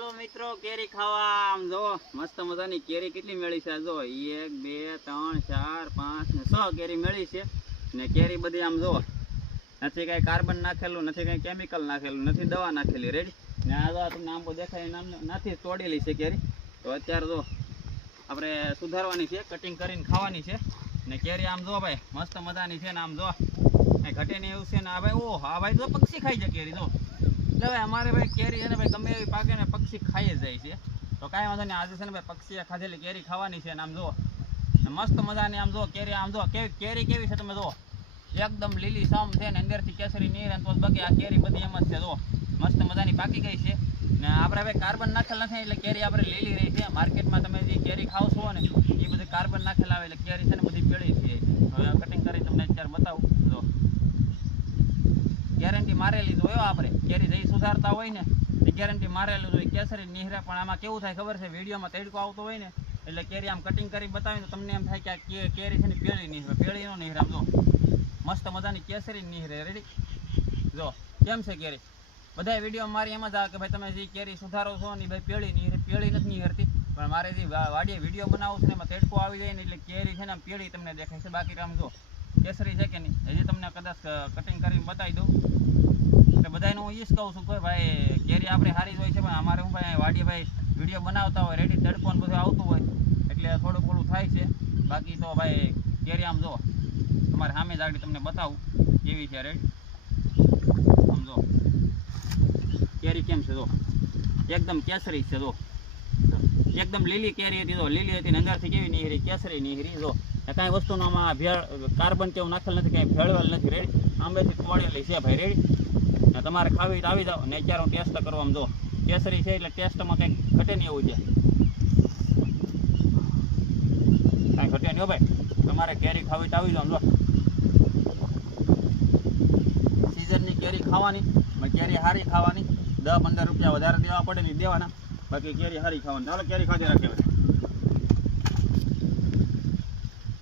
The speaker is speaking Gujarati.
ચાલો મિત્રો કેરી ખાવા આમ જો મસ્ત મજાની કેરી કેટલી મળી છે જો 1 2 3 4 5 ને 6 કેરી મળી છે ને કેરી બધી આમ જો નથી કઈ કાર્બન નાખેલું નથી કઈ કેમિકલ નાખેલું નથી દવા નાખેલી રેડી ને આ જો તમને આંબો દેખાય નામ નથી તોડેલી છે કેરી તો અત્યારે જો આપણે સુધારવાની છે કટિંગ કરીને ખાવાની છે ને કેરી આમ જો ભાઈ મસ્ત મજાની છે ને આમ જો કઈ ઘટે નહીં એવું છે ને આ ભાઈ ઓહ આ ભાઈ તો પક્ષી ખાઈ જાય કેરી જો એટલે ભાઈ અમારે ભાઈ કેરી છે ને ભાઈ ગમે એવી પાકે ને પક્ષી ખાઈ જાય છે તો કાંઈ વાંધો નહીં આજે છે ને ભાઈ પક્ષીએ ખાધેલી કેરી ખાવાની છે ને આમ જો મસ્ત મજાની આમ જો કેરી કેવી છે તમે જો એકદમ લીલી સમ છે ને અંદરથી કેસરી નીર અને તો બાકી આ કેરી બધી એમ જ છે જો મસ્ત મજાની પાકી ગઈ છે ને આપણે હવે કાર્બન નાખેલ નથી એટલે કેરી આપણે લીલી રહી છે માર્કેટમાં તમે જે કેરી ખાવ છો ને એ બધી કાર્બન નાખેલ આવે એટલે કેરી છે ને બધી પીળી છે હવે કટિંગ કરી તમને અત્યારે બતાવું જો ગેરંટી મારેલી જ હોય આપણે કેરી જઈ સુધારતા હોય ને એ ગેરંટી મારેલું હોય કેસરી નીહરે પણ આમાં કેવું થાય ખબર છે વિડીયોમાં તડકો આવતો હોય ને એટલે કેરી આમ કટિંગ કરી બતાવીને તો તમને એમ થાય કે આ કેરી છે ને પેળી નીહરે પેળી નો નીહરે આમ જો મસ્ત મજાની કેસરી નીહરે રેડી જો કેમ છે કેરી બધા વિડીયો મારી એમ જ આવે કે ભાઈ તમે જે કેરી સુધારો છો ને ભાઈ પેળી નથી નીહરતી પણ મારે જે વાડીએ વિડીયો બનાવું છે ને એમાં તડકો આવી જાય ને એટલે કેરી છે ને આમ પેળી તમને દેખાય છે બાકી આમ જો કેસરી છે કે નહીં હજી તમને કદાચ કટિંગ કરીને બતાવી દઉં એટલે બધાને હું એ જ કહું છું કે ભાઈ કેરી આપણે સારી જ હોય છે પણ અમારે હું ભાઈ વાડીએ ભાઈ વિડીયો બનાવતા હોય રેડી તડકો ને બધું આવતું હોય એટલે થોડું થોડું થાય છે બાકી તો ભાઈ કેરી આમ જો તમારે સામે જ આગળ તમને બતાવું કેવી છે રેડી આમ જો કેરી કેમ છે જો એકદમ કેસરી છે જો એકદમ લીલી કેરી હતી જો લીલી હતી ને અંદરથી કેવી નીહરી કેસરી નીહરી જો કાંઈ વસ્તુનો આમાં કાર્બન કેવું નાખેલ નથી કાંઈ ભેળવેલ નથી રેડી આંબેથી તોડેલી છે ભાઈ રેડી ને તમારે ખાવી તો આવી જાઓ ને અત્યારે હું ટેસ્ટ કરવા આમ જો કેસરી છે એટલે ટેસ્ટમાં કંઈક ઘટે નહીં એવું છે કાંઈ ઘટે નહીં હો ભાઈ તમારે કેરી ખાવી તો આવી જાઓ જો સિઝનની કેરી ખાવાની કેરી સારી ખાવાની 10-15 રૂપિયા વધારે દેવા પડે નહીં દેવાના બાકી કેરી સારી ખાવાની ચાલો કેરી ખાધી રાખે